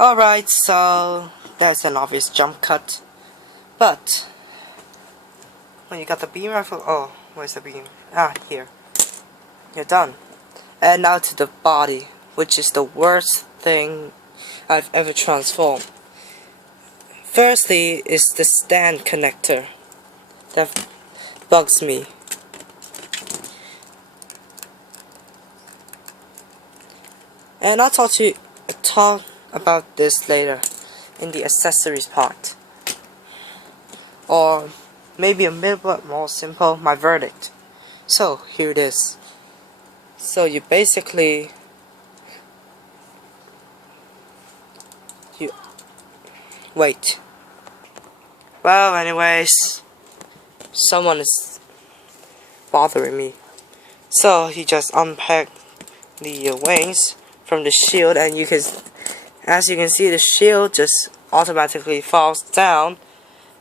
Alright, so that's an obvious jump cut. But when you got the beam rifle, oh, where's the beam? Ah, here. You're done. And now to the body, which is the worst thing I've ever transformed. Firstly is the stand connector that bugs me. And I'll talk about this later in the accessories part. Or maybe a little bit more simple, my verdict. So here it is. So you basically wait. Well, anyways, someone is bothering me. So he just unpacked the wings from the shield, and as you can see, the shield just automatically falls down.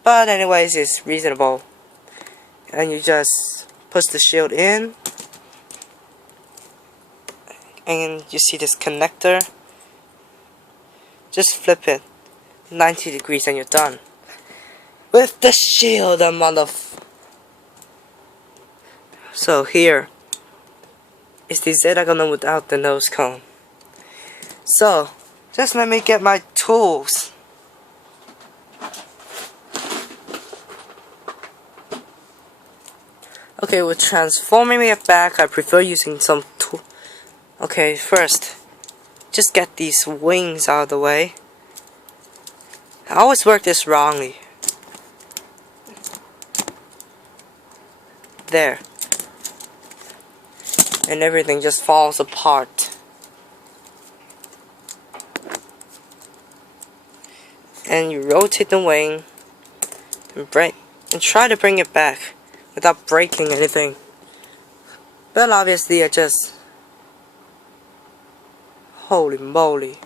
But anyways, it's reasonable. And you just push the shield in, and you see this connector. Just flip it 90 degrees and you're done with the shield, So here is the Zeta Gundam without the nose cone. So just let me get my tools. Okay, with transforming it back, I prefer using some tool. Okay, first, just get these wings out of the way. I always work this wrongly. There. And everything just falls apart. And you rotate the wing and try to bring it back without breaking anything. But obviously I just... Holy moly.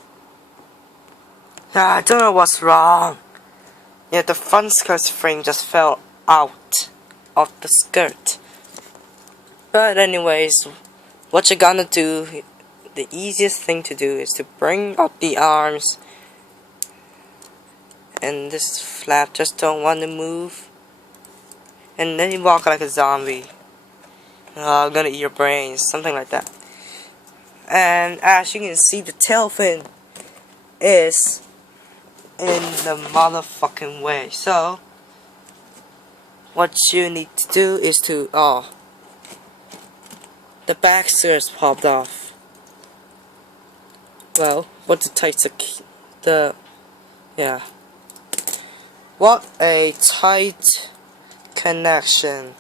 I don't know what's wrong. Yeah, the front skirt frame just fell out of the skirt. But anyways, what you're gonna do, the easiest thing to do is to bring up the arms. And this flap just don't want to move. And then you walk like a zombie. I'm gonna eat your brains, something like that. And as you can see, the tail fin is in the motherfucking way. So what you need to do is to the back skirts popped off. Well, what what a tight connection.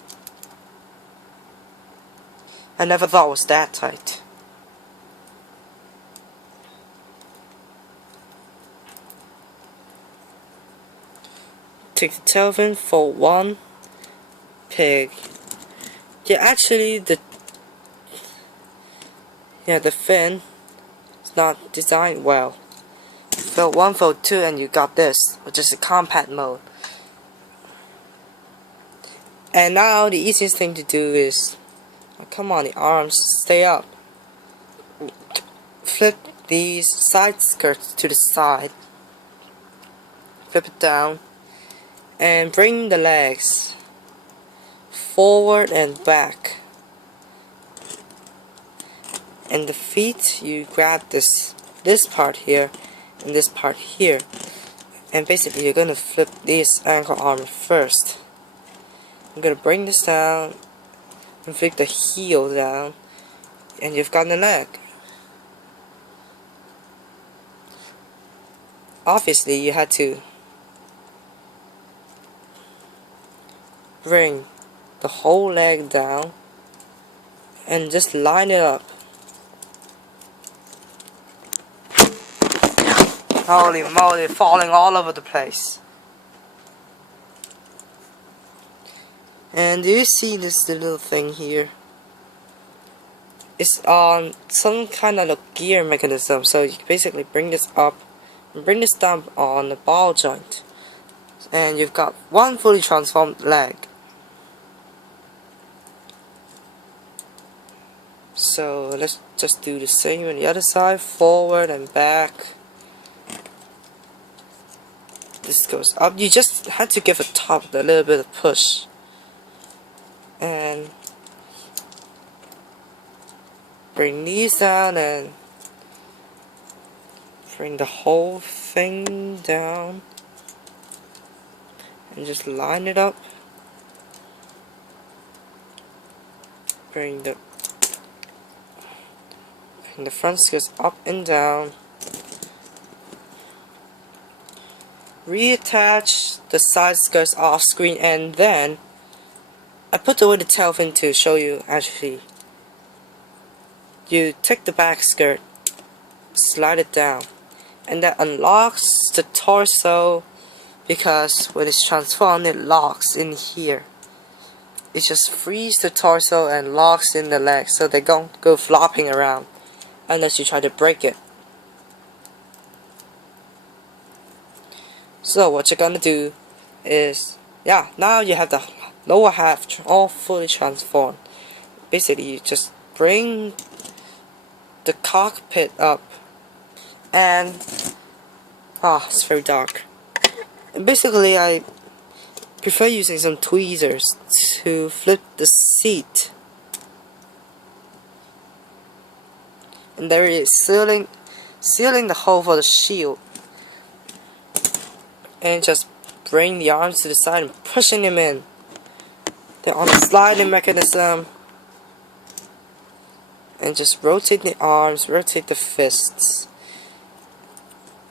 I never thought it was that tight. Take the tail fin for one pig. Yeah, actually the fin is not designed well. Fold 1, fold 2, and you got this, which is a compact mode. And now the easiest thing to do is, come on, the arms, stay up. Flip these side skirts to the side. Flip it down. And bring the legs forward and back. And the feet, you grab this part here and this part here. And basically you're gonna flip this ankle arm first. I'm gonna bring this down and flick the heel down, and you've got the leg. Obviously you had to bring the whole leg down and just line it up. Holy moly, falling all over the place. And do you see this little thing here? It's on some kind of gear mechanism, so you basically bring this up and bring this down on the ball joint, and you've got one fully transformed leg. So let's just do the same on the other side, forward and back. this goes up. You just had to give a top a little bit of push, and bring these down and bring the whole thing down, and just line it up. Bring the front skirts up and down. Reattach the side skirts off screen, and then I put the way the tail fin to show you. Actually, you take the back skirt, slide it down, and that unlocks the torso, because when it's transformed it locks in here. It just frees the torso and locks in the legs, so they don't go flopping around unless you try to break it. So what you're gonna do is, now you have the lower half all fully transformed. Basically, you just bring the cockpit up, and it's very dark. And basically, I prefer using some tweezers to flip the seat. And there it is, sealing the hole for the shield. And just bring the arms to the side and pushing them in. They're on the sliding mechanism. And just rotate the arms, rotate the fists,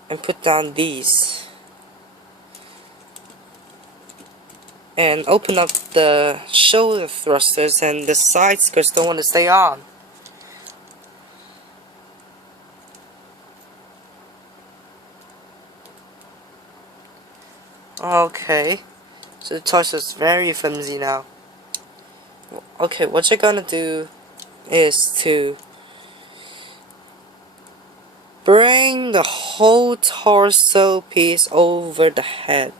and put down these. And open up the shoulder thrusters, and the side skirts don't want to stay on. Okay, so the torso is very flimsy now. Okay, what you're gonna do is to bring the whole torso piece over the head.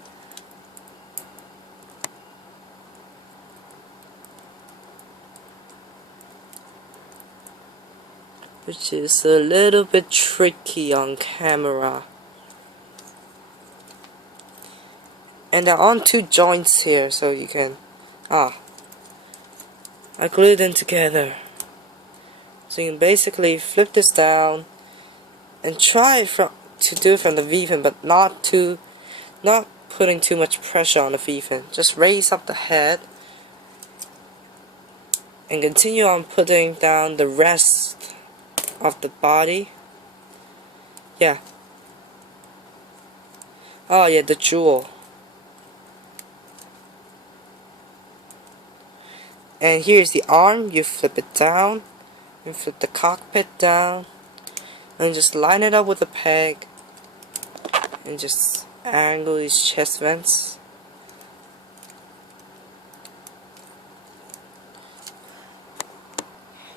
Which is a little bit tricky on camera. And there aren't two joints here, so you can I glued them together. So you can basically flip this down and try to do it from the V-fin, but not putting too much pressure on the V-fin. Just raise up the head and continue on putting down the rest of the body. The jewel. And here's the arm. You flip it down, and flip the cockpit down, and just line it up with a peg, and just angle these chest vents.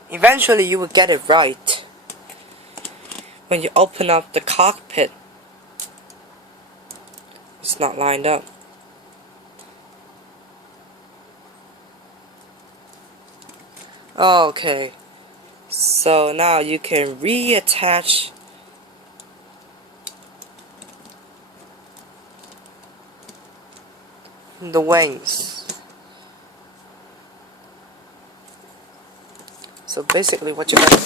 Eventually you will get it right when you open up the cockpit. It's not lined up. Okay, so now you can reattach the wings. So basically what you're gonna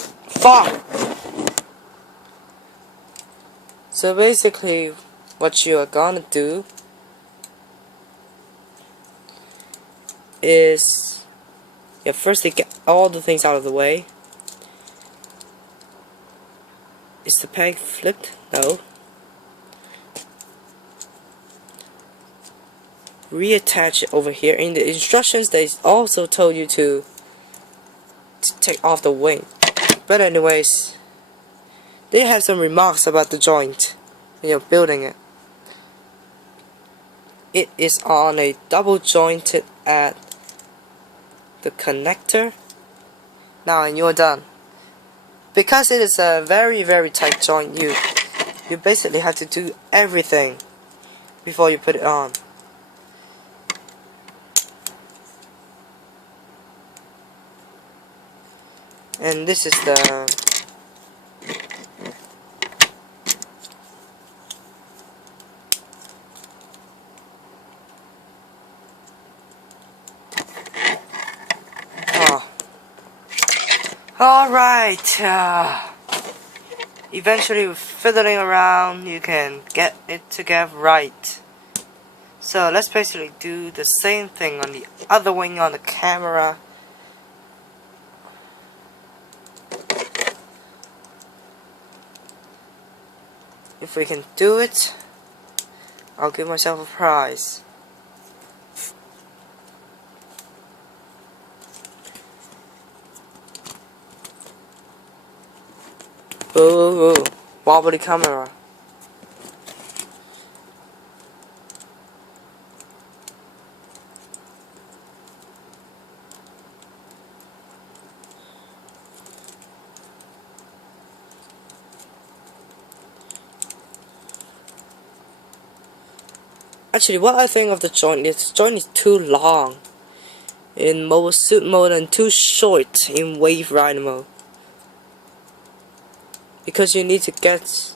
So basically what you are gonna do is first to get all the things out of the way. Is the peg flipped? No. Reattach it over here. In the instructions they also told you to take off the wing. But anyways, they have some remarks about the joint when you're building it. It is on a double jointed at the connector. Now and you're done. Because it is a very tight joint, you basically have to do everything before you put it on. And this is the Alright, eventually with fiddling around you can get it together right. So let's basically do the same thing on the other wing on the camera. If we can do it, I'll give myself a prize. Ooh, wobbly camera. Actually, what I think of the joint is too long in mobile suit mode and too short in wave rider mode. Because you need to get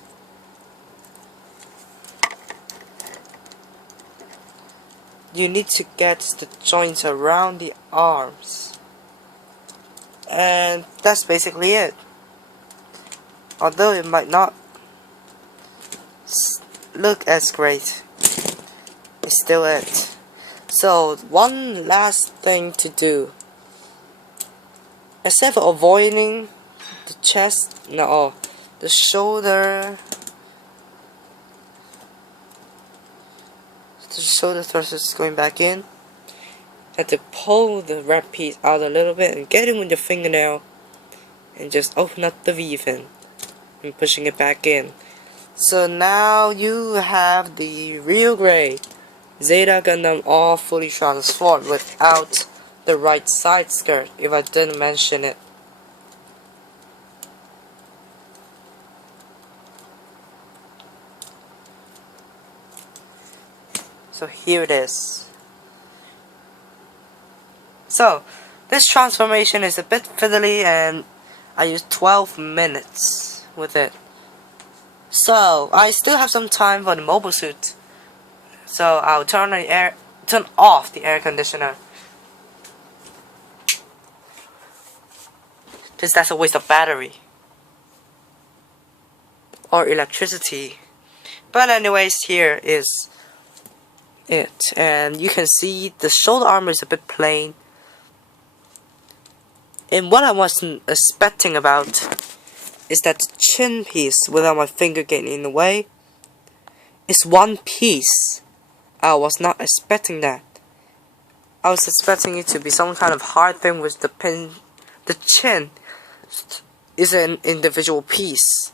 the joints around the arms, and that's basically it. Although it might not look as great, it's still it. So one last thing to do, except for avoiding the chest, the shoulder. The shoulder thrust is going back in. Have to pull the wrap piece out a little bit and get it with your fingernail, and just open up the V-fin and pushing it back in. So now you have the real gray Zeta Gundam all fully transformed without the right side skirt, if I didn't mention it. So here it is. So this transformation is a bit fiddly and I used 12 minutes with it. So I still have some time for the mobile suit. So I'll turn off the air conditioner, because that's a waste of battery or electricity. But anyways, here is it, and you can see the shoulder armor is a bit plain. And what I wasn't expecting about is that the chin piece, without my finger getting in the way, is one piece. I was not expecting that. I was expecting it to be some kind of hard thing with the pin. The chin is an individual piece,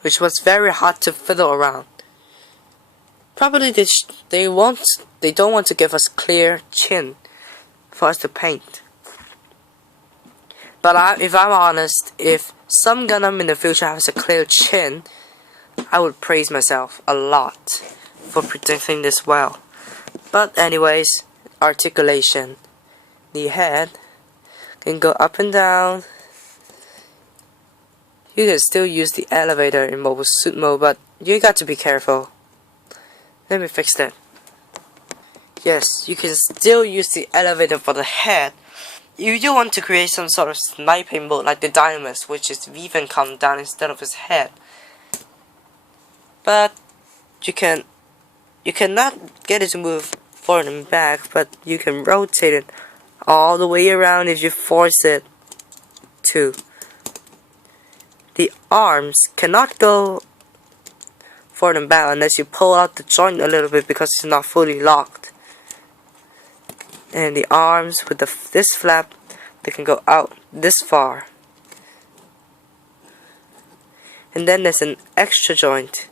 which was very hard to fiddle around. Probably they don't want to give us clear chin for us to paint. But if I'm honest, if some Gundam in the future has a clear chin, I would praise myself a lot for predicting this well. But anyways, articulation. The head can go up and down. You can still use the elevator in mobile suit mode, but you got to be careful. Let me fix that. Yes, you can still use the elevator for the head. You do want to create some sort of sniping mode like the Dynamis, which is V-fin come down instead of his head. But you cannot get it to move forward and back, but you can rotate it all the way around if you force it to. The arms cannot go forward and back unless you pull out the joint a little bit, because it's not fully locked. And the arms with this flap, they can go out this far. And then there's an extra joint,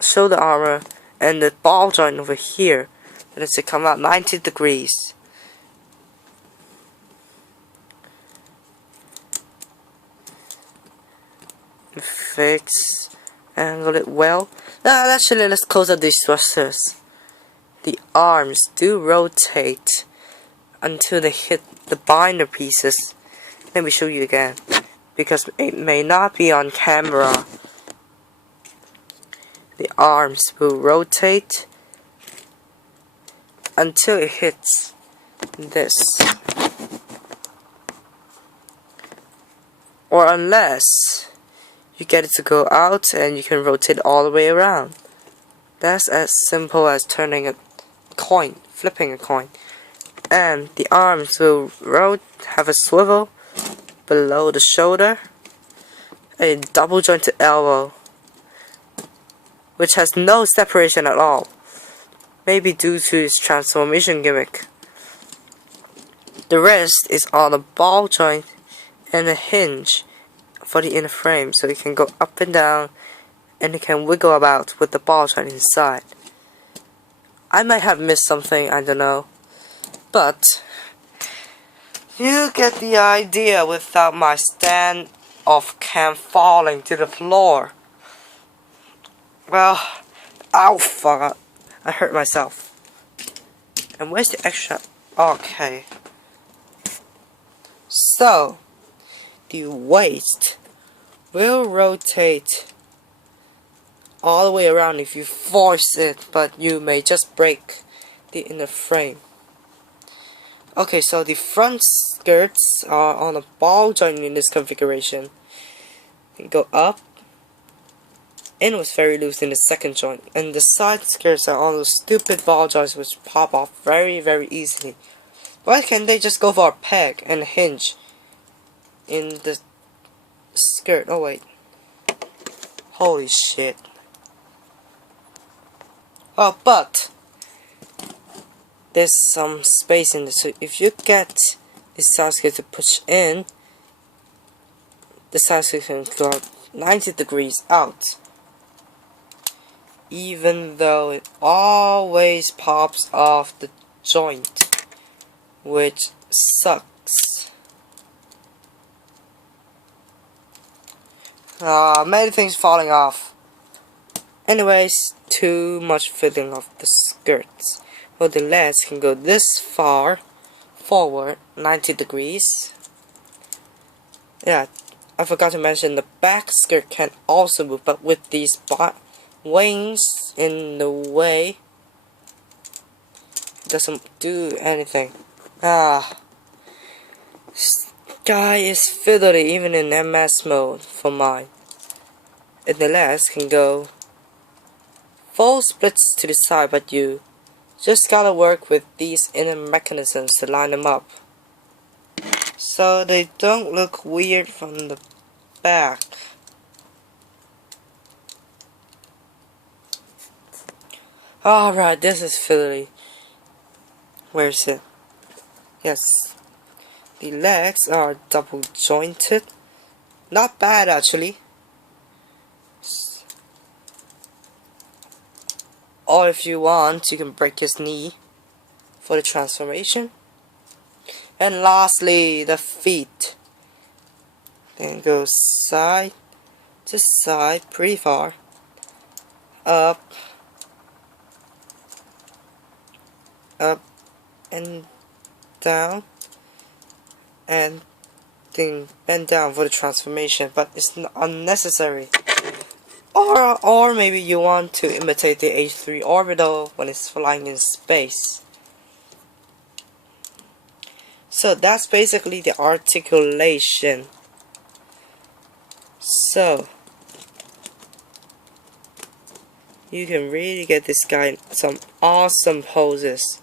shoulder armor, and the ball joint over here that is to come out 90 degrees. Fix, angle it well. Actually, let's close up these thrusters. The arms do rotate until they hit the binder pieces. Let me show you again, because it may not be on camera. The arms will rotate until it hits this. Or unless you get it to go out and you can rotate all the way around. That's as simple as turning a coin, flipping a coin. And the arms will have a swivel below the shoulder, a double jointed elbow, which has no separation at all, maybe due to its transformation gimmick. The rest is on a ball joint and a hinge for the inner frame, so it can go up and down and it can wiggle about with the ball joint inside. I might have missed something, I don't know, but you get the idea without my stand of cam falling to the floor. Well, ow, fuck, I hurt myself. And where's the extra? Okay. So, the waist will rotate all the way around if you force it, but you may just break the inner frame. Okay, so the front skirts are on a ball joint in this configuration. You go up, and it was very loose in the second joint, and the side skirts are on those stupid ball joints which pop off very, very easily. Why can't they just go for a peg and a hinge in the skirt? Oh wait, holy shit. Oh, but there's some space in this, so if you get the side skirt to push in, the side skirt can go 90 degrees out, even though it always pops off the joint, which sucks. Many things falling off. Anyways, too much filling of the skirts. Well, the legs can go this far forward, 90 degrees. Yeah, I forgot to mention the back skirt can also move, but with these wings in the way, it doesn't do anything. This guy is fiddly even in MS mode for mine. And the legs can go full splits to the side, but you just gotta work with these inner mechanisms to line them up so they don't look weird from the back. Alright, this is fiddly. Where is it? Yes. The legs are double jointed. Not bad actually. Or if you want, you can break his knee for the transformation. And lastly, the feet. Then go side to side, pretty far. Up, up, and down. And then bend down for the transformation, but it's unnecessary. Or maybe you want to imitate the H3 orbital when it's flying in space. So that's basically the articulation. So you can really get this guy in some awesome poses.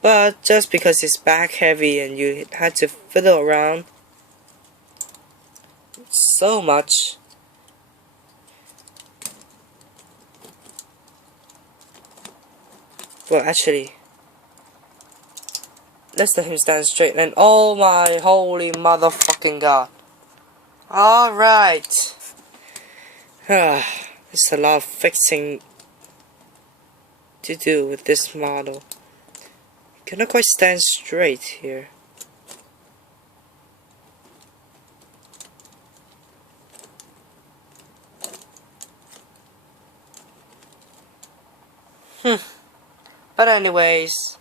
But just because it's back heavy and you had to fiddle around so much, well, actually, let's let him stand straight. And oh my holy motherfucking god! Alright. There's a lot of fixing to do with this model. Cannot quite stand straight here. But anyways,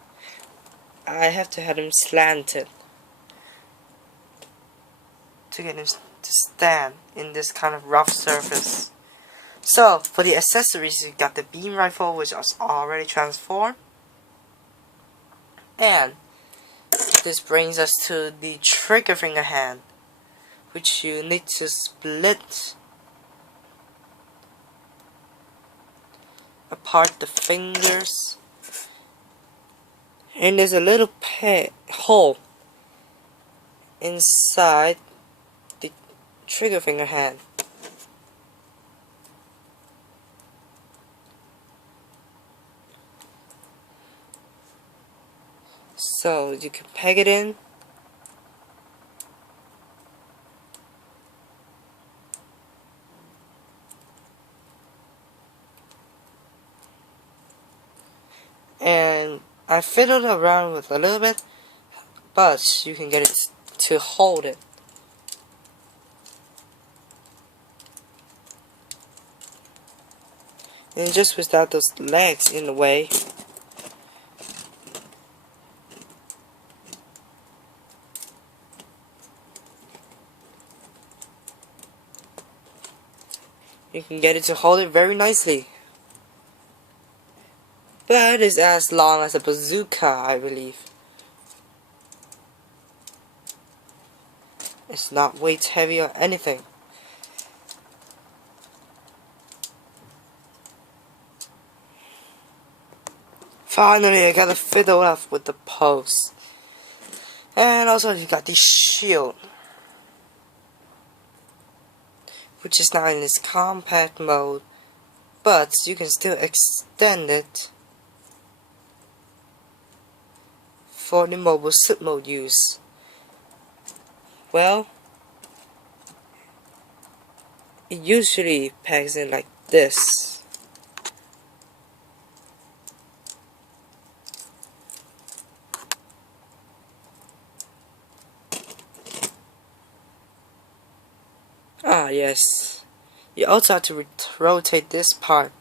I have to have him slanted to get him to stand in this kind of rough surface. So for the accessories, you got the beam rifle, which was already transformed, and this brings us to the trigger finger hand, which you need to split apart the fingers, and there's a little hole inside the trigger finger hand. So you can peg it in. And I fiddled around with a little bit, but you can get it to hold it. And just without those legs in the way. You can get it to hold it very nicely. But it's as long as a bazooka, I believe. It's not weight heavy or anything. Finally, I got to fiddle up with the post. And also you got the shield, which is now in its compact mode, but you can still extend it for the mobile suit mode use. Well, it usually pegs in like this. Ah, yes. You also have to rotate this part.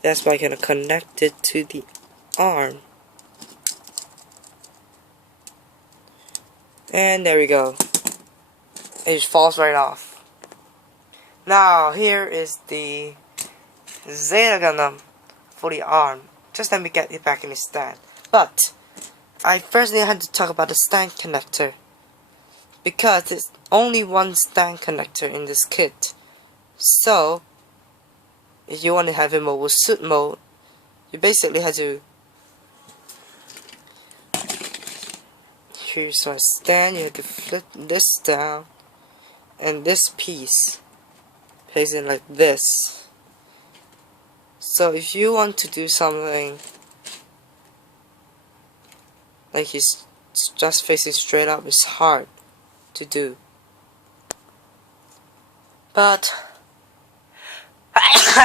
That's why I can connect it to the arm. And there we go. It just falls right off. Now, here is the Zeta Gundam for the arm. Just let me get it back in its stand. But, I firstly had to talk about the stand connector, because there's only one stand connector in this kit. So, if you want to have a mobile suit mode, you basically have to... Here's my stand, you have to flip this down, and this piece plays in like this. So if you want to do something like he's just facing straight up, it's hard to do. But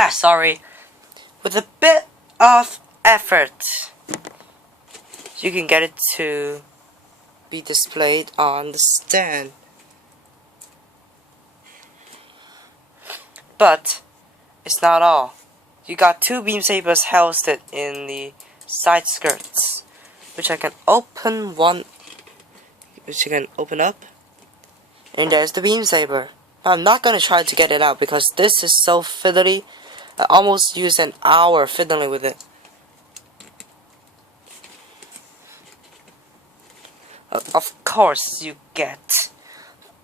sorry, with a bit of effort, you can get it to be displayed on the stand. But it's not all. You got two beam sabers housed in the side skirts, which I can open which you can open up, and there's the beam saber. I'm not gonna try to get it out because this is so fiddly. I almost used an hour fiddling with it. Of course, you get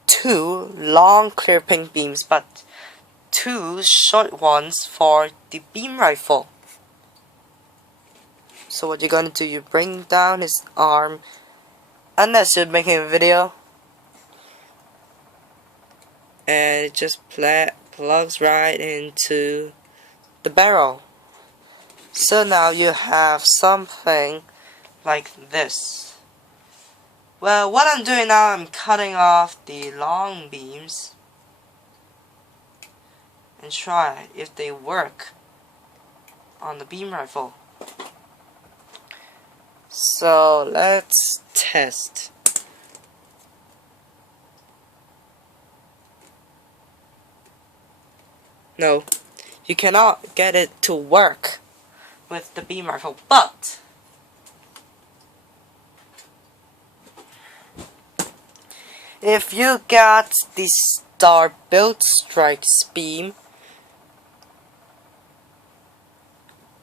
two long clear pink beams, but two short ones for the beam rifle. So what you're gonna do, you bring down his arm, unless you're making a video, and it just plugs right into the barrel. So now you have something like this. Well, what I'm doing now, I'm cutting off the long beams and try if they work on the beam rifle. So let's test. No, you cannot get it to work with the beam rifle, but if you got the Star Built Strikes beam,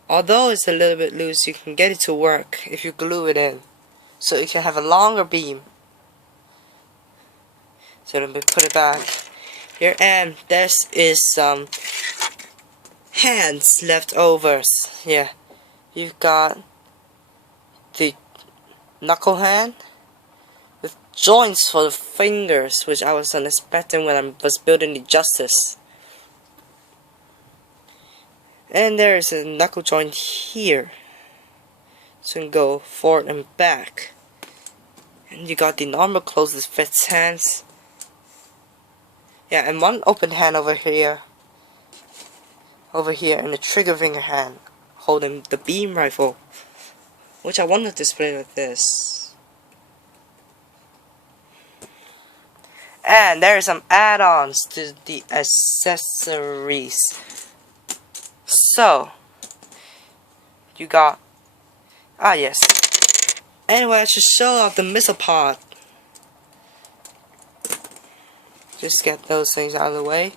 although it's a little bit loose, you can get it to work if you glue it in. so it can have a longer beam. So let me put it back here, and this is some hands leftovers. Yeah, you've got the knuckle hand with joints for the fingers, which I was unexpecting when I was building the Justice. And there is a knuckle joint here, so you can go forward and back. And you got the normal clothes that fits hands. Yeah, and one open hand over here, and the trigger finger hand holding the beam rifle, which I want to display like this. And there are some add-ons to the accessories. So you got yes. Anyway, I should show off the missile pod. Just get those things out of the way.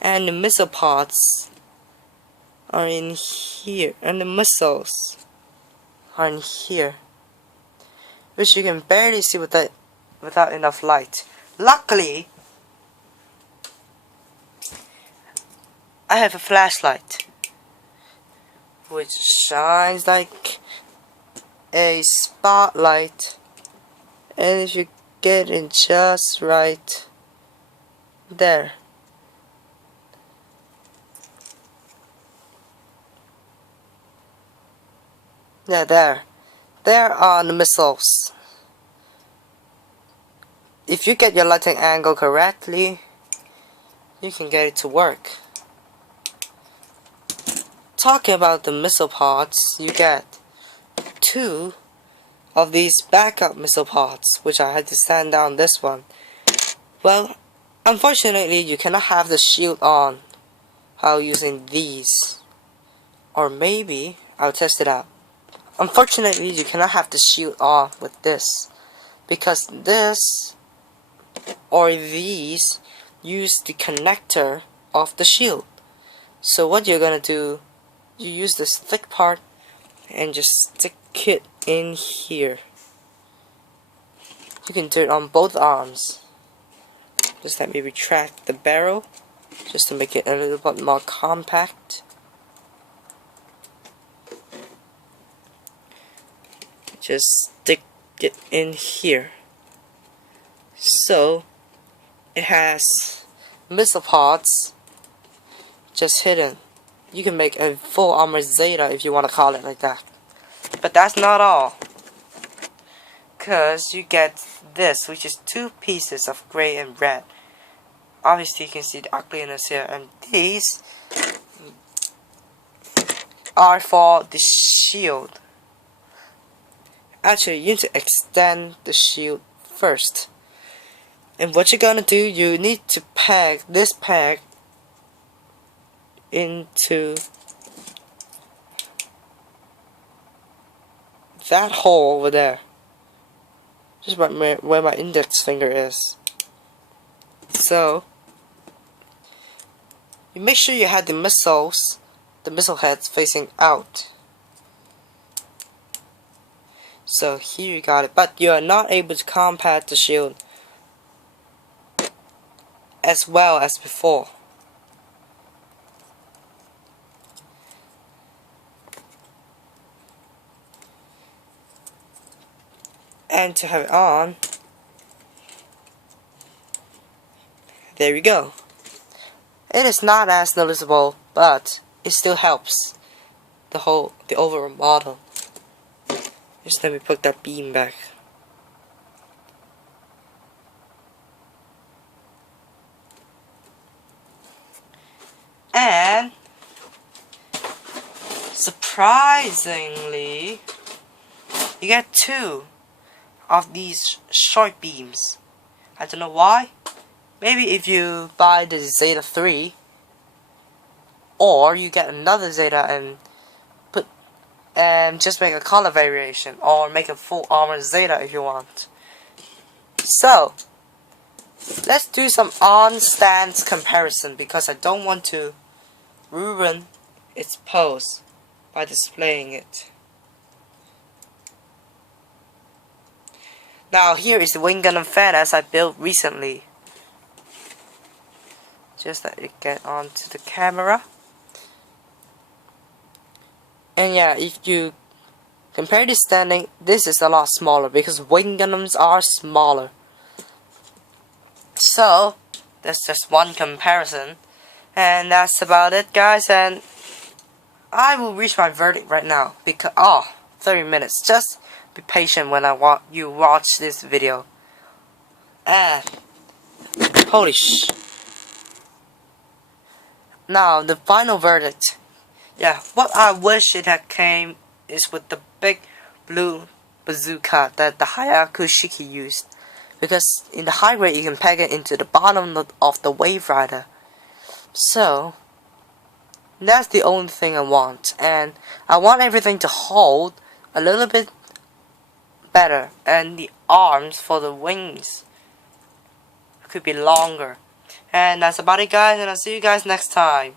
And the missile pods are in here, and the missiles are in here, which you can barely see without enough light. Luckily, I have a flashlight which shines like a spotlight, and if you get in just right there, yeah, there are the missiles. If you get your lighting angle correctly, you can get it to work. Talking about the missile pods, you get 2 of these backup missile pods, which I had to stand down this one. Well, unfortunately, you cannot have the shield on while using these. Or maybe I'll test it out. Unfortunately, you cannot have the shield on with this, because this or these use the connector of the shield. So what you're gonna do, you use this thick part and just stick it in here. You can do it on both arms. Just let me retract the barrel just to make it a little bit more compact. Just stick it in here. So it has missile pods just hidden. You can make a full armor Zeta if you want to call it like that. But that's not all, cause you get this, which is 2 pieces of gray and red. Obviously you can see the ugliness here, and these are for the shield. Actually, you need to extend the shield first. And what you're gonna do, you need to peg this peg into that hole over there, just where my index finger is. So you make sure you have the missile heads facing out. So here you got it, but you are not able to compact the shield as well as before. And to have it on, there we go. It is not as noticeable, but it still helps the overall model. Just let me put that beam back. And surprisingly, you get 2 of these short beams. I don't know why. Maybe if you buy the Zeta 3, or you get another Zeta and just make a color variation, or make a full armor Zeta if you want. So let's do some on stance comparison, because I don't want to ruin its pose by displaying it. Now here is the Wing Gundam fan as I built recently. Just let it get onto the camera. And yeah, if you compare the standing, this is a lot smaller because Wing Gundams are smaller. So that's just one comparison. And that's about it, guys, and I will reach my verdict right now because 30 minutes. Just be patient when you watch this video. And holy sh. Now the final verdict. Yeah, what I wish it had came is with the big blue bazooka that the Hayaku Shiki used, because in the high grade you can peg it into the bottom of the Wave Rider. So that's the only thing I want, and I want everything to hold a little bit better, and the arms for the wings could be longer. And that's about it, guys, and I'll see you guys next time.